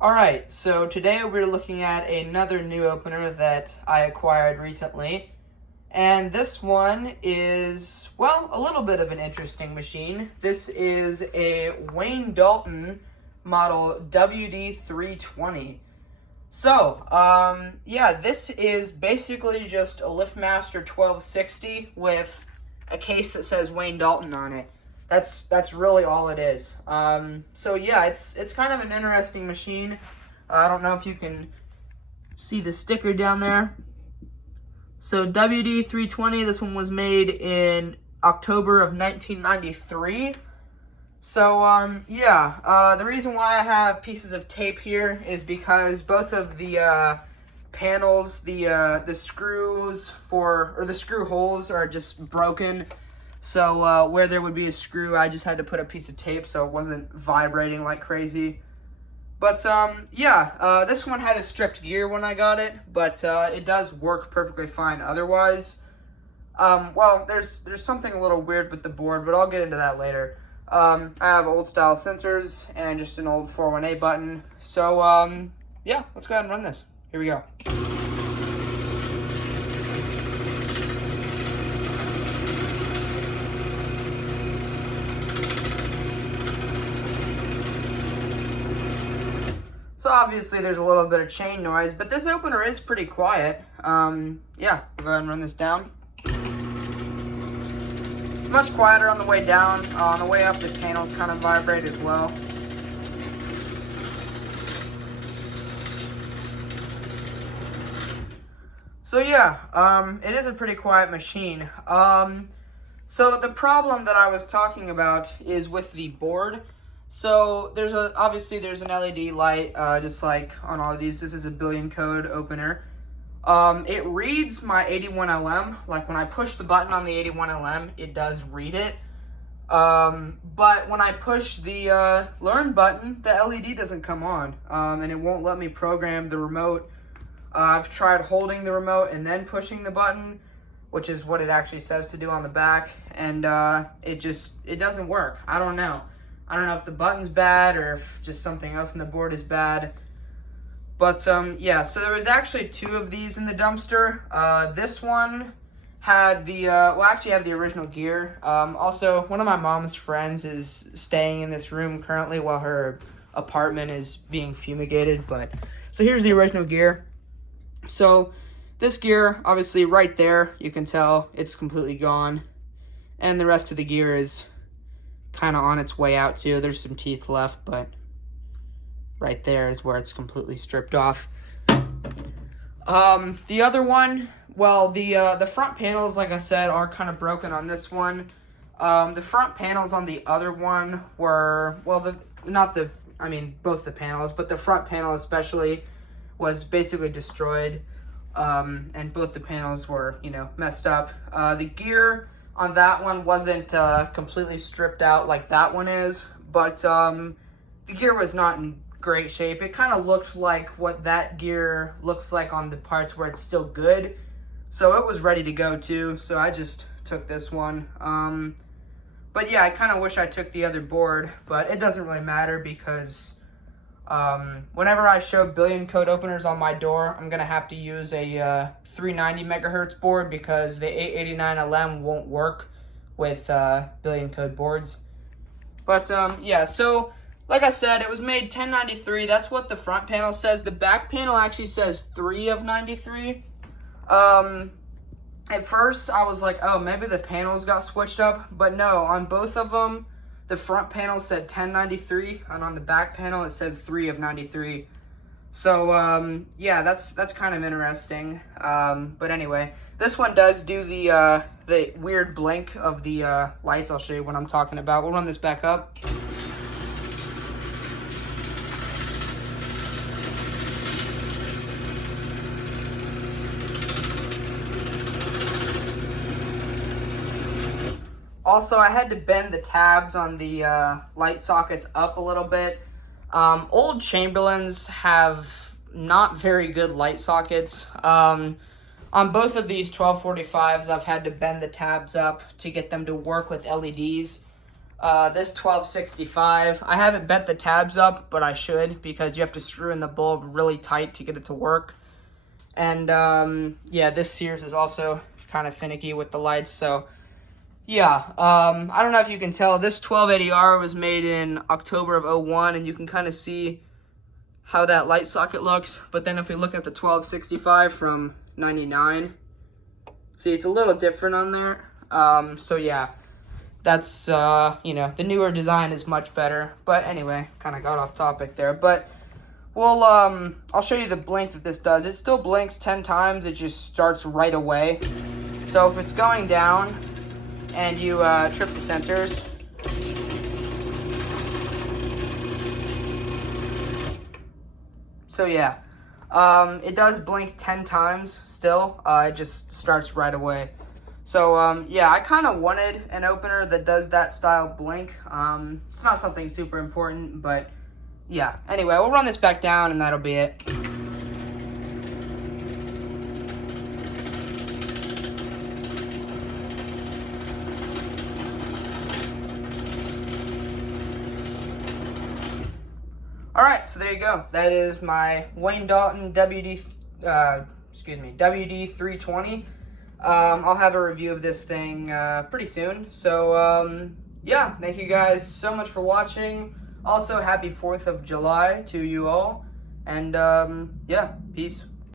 Alright, so today we're looking at another new opener that I acquired recently. And this one is, well, a little bit of an interesting machine. This is a Wayne Dalton model WD320. So, yeah, this is basically just a LiftMaster 1260 with a case that says Wayne Dalton on it. That's really all it is. So yeah, it's kind of an interesting machine. I don't know if you can see the sticker down there. So WD320, this one was made in October of 1993. So yeah, the reason why I have pieces of tape here is because both of the panels, the screws the screw holes are just broken. So where there would be a screw, I just had to put a piece of tape so it wasn't vibrating like crazy. But yeah, this one had a stripped gear when I got it, but it does work perfectly fine otherwise. Well, there's something a little weird with the board, but I'll get into that later. I have old style sensors and just an old 418 button. So yeah, let's go ahead and run this. Here we go. So obviously there's a little bit of chain noise, but this opener is pretty quiet. Yeah, we'll go ahead and run this down. It's much quieter on the way down. On the way up, the panels kind of vibrate as well. So yeah, it is a pretty quiet machine. So the problem that I was talking about is with the board. So obviously there's an LED light, just like on all of these. This is a billion code opener. It reads my 81LM. Like when I push the button on the 81LM, it does read it. But when I push the learn button, the LED doesn't come on, and it won't let me program the remote. I've tried holding the remote and then pushing the button, which is what it actually says to do on the back, and it doesn't work. I don't know if the button's bad or if just something else in the board is bad. But yeah, so there was actually two of these in the dumpster. This one had actually have the original gear. Also, one of my mom's friends is staying in this room currently while her apartment is being fumigated. So here's the original gear. So this gear, obviously right there, you can tell it's completely gone. And the rest of the gear is kind of on its way out too. There's some teeth left, but right there is where it's completely stripped off. The other one, well, the front panels, like I said, are kind of broken on this one. The front panels on the other one were, well, both the panels, but the front panel especially was basically destroyed, and both the panels were, messed up. The gear on that one wasn't completely stripped out like that one is, but the gear was not in great shape. It kind of looked like what that gear looks like on the parts where it's still good, so it was ready to go too, so I just took this one. But yeah, I kind of wish I took the other board, but it doesn't really matter because whenever I show billion code openers on my door, I'm going to have to use a 390 megahertz board because the 889LM won't work with billion code boards. But yeah, so like I said, it was made 1093. That's what the front panel says. The back panel actually says 3 of 93. At first, I was like, oh, maybe the panels got switched up. But no, on both of them, the front panel said 1093, and on the back panel it said 3 of 93. So yeah, that's kind of interesting. But anyway, this one does do the weird blink of the lights. I'll show you what I'm talking about. We'll run this back up. Also, I had to bend the tabs on the light sockets up a little bit. Old Chamberlains have not very good light sockets. On both of these 1245s, I've had to bend the tabs up to get them to work with LEDs. This 1265, I haven't bent the tabs up, but I should, because you have to screw in the bulb really tight to get it to work. And yeah, this Sears is also kind of finicky with the lights, so yeah. I don't know if you can tell, this 1280R was made in October of 01, and you can kind of see how that light socket looks. But then if we look at the 1265 from 99, see, it's a little different on there. So yeah, that's, you know, the newer design is much better. But anyway, kind of got off topic there. But we'll, I'll show you the blink that this does. It still blinks 10 times. It just starts right away. So if it's going down and you trip the sensors, so yeah, it does blink 10 times still. It just starts right away. So yeah, I kind of wanted an opener that does that style blink. It's not something super important, but yeah. Anyway, we'll run this back down and that'll be it. Alright, so there you go. That is my Wayne Dalton WD320. I'll have a review of this thing pretty soon. So, yeah, thank you guys so much for watching. Also, happy 4th of July to you all. And, yeah, peace.